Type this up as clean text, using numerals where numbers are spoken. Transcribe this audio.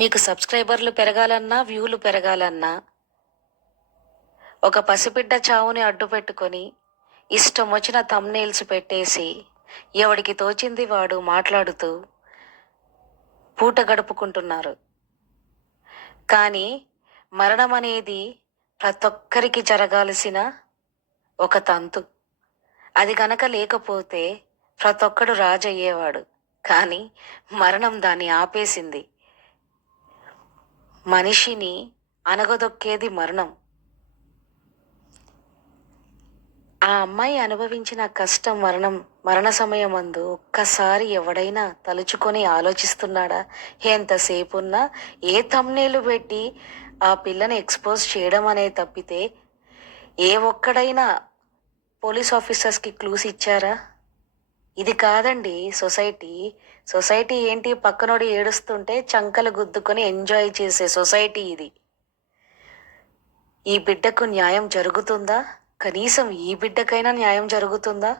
మీకు సబ్స్క్రైబర్లు పెరగాలన్నా, వ్యూలు పెరగాలన్నా, ఒక పసిబిడ్డ చావుని అడ్డు పెట్టుకొని ఇష్టం వచ్చిన థంబ్నెయిల్స్ పెట్టేసి ఎవడికి తోచింది వాడు మాట్లాడుతూ పూట గడుపుకుంటున్నారు. కానీ మరణం అనేది ప్రతి ఒక్కరికి జరగాల్సిన ఒక తంతు. అది గనక లేకపోతే ప్రతి ఒక్కడు రాజు అయ్యేవాడు. కానీ మరణం దాన్ని ఆపేసింది. మనిషిని అనగదొక్కేది మరణం. ఆ అమ్మాయి అనుభవించిన కష్టం, మరణ సమయమందు ఒక్కసారి ఎవడైనా తలుచుకొని ఆలోచిస్తున్నాడా? ఎంతసేపున్నా ఏ థంబ్నెయిల్ పెట్టి ఆ పిల్లని ఎక్స్పోజ్ చేయడం అనేది తప్పితే ఏ ఒక్కడైనా పోలీస్ ఆఫీసర్స్కి క్లూస్ ఇచ్చారా? ఇది కాదండి సొసైటీ. సొసైటీ ఏంటి? పక్కనోడు ఏడుస్తుంటే చంకలు గుద్దుకొని ఎంజాయ్ చేసే సొసైటీ ఇది. ఈ బిడ్డకు న్యాయం జరుగుతుందా? కనీసం ఈ బిడ్డకైనా న్యాయం జరుగుతుందా?